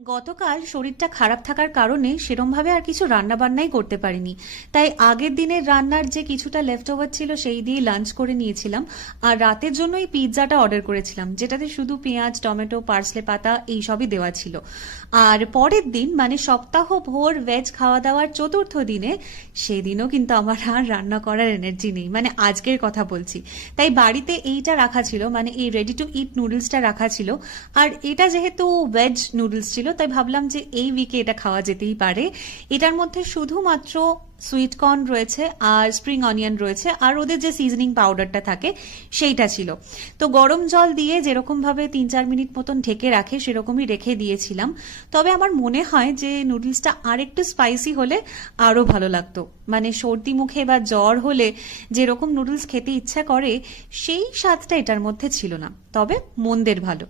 গতকাল শরীরটা খারাপ থাকার কারণে সেরমভাবে আর কিছু রান্না বান্নাই করতে পারিনি। তাই আগের দিনের রান্নার যে কিছুটা লেফট ওভার ছিল সেই দিয়ে লাঞ্চ করে নিয়েছিলাম। আর রাতের জন্য এই পিৎজাটা অর্ডার করেছিলাম, যেটাতে শুধু পেঁয়াজ, টমেটো, পার্সলে পাতা এইসবই দেওয়া ছিল। আর পরের দিন মানে সপ্তাহ ভোর ভেজ খাওয়া দাওয়ার চতুর্থ দিনে, সেদিনও কিন্তু আমার আর রান্না করার এনার্জি নেই, মানে আজকের কথা বলছি। তাই বাড়িতে এইটা রাখা ছিল, মানে এই রেডি টু ইট নুডলসটা রাখা ছিল। আর এটা যেহেতু ভেজ নুডলস ছিল, তাই ভাবলাম যে এই উইকে এটা খাওয়া যেতেই পারে। এটার মধ্যে শুধুমাত্র সুইট কর্ন রয়েছে আর স্প্রিং অনিয়ন রয়েছে, আর ওদের যে সিজনিং পাউডারটা থাকে সেইটা ছিল। তো গরম জল দিয়ে যেরকম ভাবে 3-4 মিনিট মতন ঢেকে রাখে সেরকমই রেখে দিয়েছিলাম। তবে আমার মনে হয় যে নুডলসটা আর একটু স্পাইসি হলে আরো ভালো লাগতো। মানে সর্দি মুখে বা জ্বর হলে যেরকম নুডলস খেতে ইচ্ছা করে সেই স্বাদটা এটার মধ্যে ছিল না, তবে মন্দের ভালো।